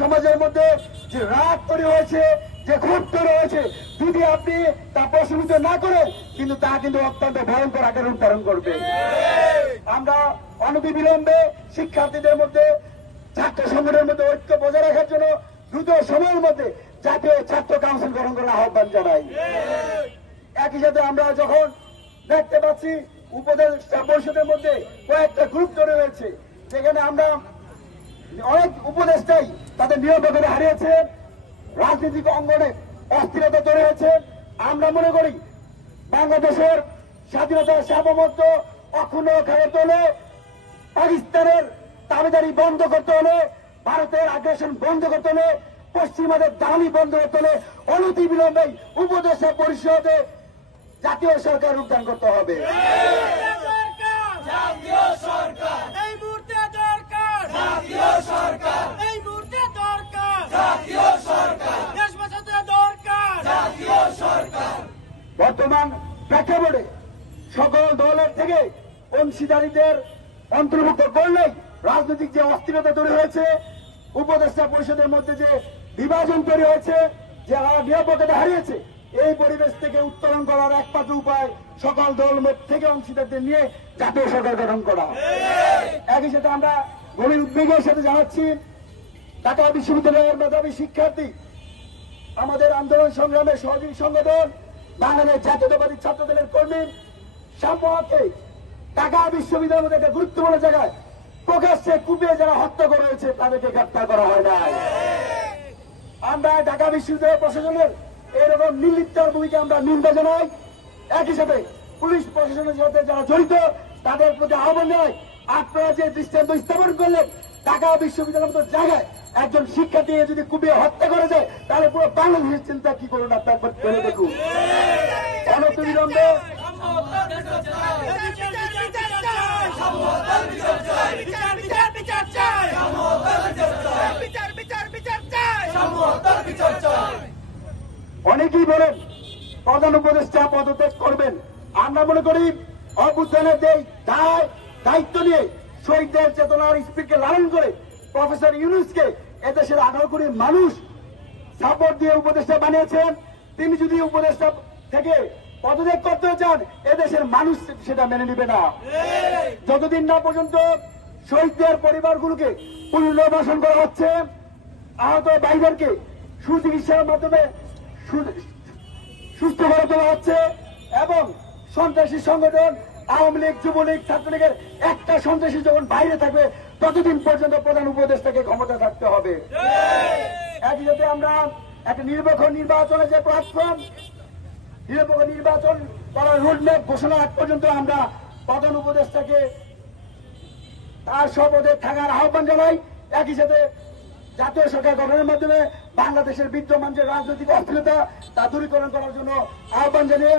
সমাজের মধ্যে যে রাগ তৈরি হয়েছে, যে ক্ষোভ তৈরি হয়েছে, যদি আপনি তা প্রশমিত না করেন, কিন্তু তা কিন্তু অত্যন্ত ভয়ঙ্কর আকার ধারণ করবে। আমরা অনতিবিলম্বে শিক্ষার্থীদের মধ্যে, ছাত্র সংগঠনের মধ্যে ঐক্য বজায় রাখার জন্য দ্রুত সময়ের মধ্যে জাতীয় ছাত্র কাউন্সিল গঠন করার আহ্বান জানাই। একই সাথে আমরা যখন দেখতে পাচ্ছি উপদেষ্টা পরিষদের মধ্যে কয়েকটা গ্রুপ তৈরি হয়েছে, যেখানে আমরা অনেক উপদেষ্টাই তাদের নিরাপত্তা হারিয়েছে, রাজনৈতিক অঙ্গনে অস্থিরতা তৈরি হয়েছে। আমরা মনে করি বাংলাদেশের স্বাধীনতার সার্বভৌমত্ব অক্ষুণ্ণ রক্ষা করতে হলে, পাকিস্তানের দাবিদারি বন্ধ করতে হলে, ভারতের আগ্রাসন বন্ধ করতে হলে, পশ্চিমাদের দাবি বন্ধ করতে হলে অনতি বিলম্বে উপদেষ্টা পরিষদে জাতীয় সরকার রূপদান করতে হবে। জাতীয় সরকার এই মুহূর্তে দরকার, জাতীয় সরকার এই মুহূর্তে দরকার, জাতীয় সরকার দেশ বাঁচাতে দরকার, জাতীয় সরকার। বর্তমান প্রেক্ষাপটে সকল দলের থেকে অংশীদারিদের অন্তর্ভুক্ত করলেই রাজনৈতিক যে অস্থিরতা তৈরি হয়েছে, উপদেষ্টা পরিষদের মধ্যে যে বিভাজন তৈরি হয়েছে, যারা নিরাপত্তা হারিয়েছে, এই পরিবেশ থেকে উত্তরণ করার একমাত্র উপায় সকল দল থেকে অংশীদারদের নিয়ে জাতীয় সরকার গঠন করা। একই সাথে আমরা গভীর উদ্বেগের সাথে জানাচ্ছি, ঢাকা বিশ্ববিদ্যালয়ের মেধাবী শিক্ষার্থী, আমাদের আন্দোলন সংগ্রামের সহযোগী সংগঠন বাংলাদেশ জাতীয়তাবাদী ছাত্র দলের কর্মী সাম্যকে ঢাকা বিশ্ববিদ্যালয়ের মধ্যে একটা গুরুত্বপূর্ণ জায়গায় প্রকাশ্যে কুপিয়ে যারা হত্যা করা হয়েছে তাদেরকে গ্রেপ্তার করা হয় না। আমরা ঢাকা বিশ্ববিদ্যালয় প্রশাসনের এরকম নির্লিপ্তার ভূমিকা আমরা নিন্দা জানাই। একই সাথে পুলিশ প্রশাসনের সাথে যারা জড়িত তাদের প্রতি আহ্বান জানাই, আপনারা যে দৃষ্টান্ত স্থাপন করলেন ঢাকা বিশ্ববিদ্যালয়ের মতো জায়গায় একজন শিক্ষার্থী যদি কুপিয়ে হত্যা করে যায়, তাহলে পুরো বাংলাদেশের চিন্তা কি করুন আপনার ভেবে দেখুন। অনতিবিলম্বে অনেকেই বলেন প্রধান উপদেষ্টা পদত্যাগ করবেন। আমরা মনে করি অভ্যুত্থানের যে দায়িত্ব নিয়ে শহীদদের চেতনার স্পিডকে লালন করে প্রফেসর ইউনূসকে এদেশের 18 কোটি মানুষ সাপোর্ট দিয়ে উপদেষ্টা বানিয়েছেন। তিনি যদি উপদেষ্টা থেকে পদত্যাগ করতে চান, এদেশের মানুষ সেটা মেনে নিবে না। যতদিন না পর্যন্ত শহীদদের পরিবারগুলোকে পুনর্বাসন করা হচ্ছে, আহত ভাইদেরকে সুচিকিৎসার মাধ্যমে সুস্থ করে তোলা হচ্ছে, এবং সন্ত্রাসী সংগঠন আওয়ামী লীগ, যুবলীগ, ছাত্রলীগের একটা সন্ত্রাসী যখন বাইরে থাকবে, ততদিন পর্যন্ত প্রধান উপদেষ্টাকে ক্ষমতা থাকতে হবে। একই সাথে আমরা একটা নিরপেক্ষ নির্বাচনের যে প্ল্যাটফর্ম, নিরপেক্ষ নির্বাচন করার রোডম্যাপ ঘোষণা আগ পর্যন্ত আমরা প্রধান উপদেষ্টাকে তার শপথে থাকার আহ্বান জানাই। একই সাথে জাতীয় সরকার গঠনের মাধ্যমে বাংলাদেশের বিদ্যমান যে রাজনৈতিক অস্থিরতা তা দূরীকরণ করার জন্য আহ্বান জানিয়ে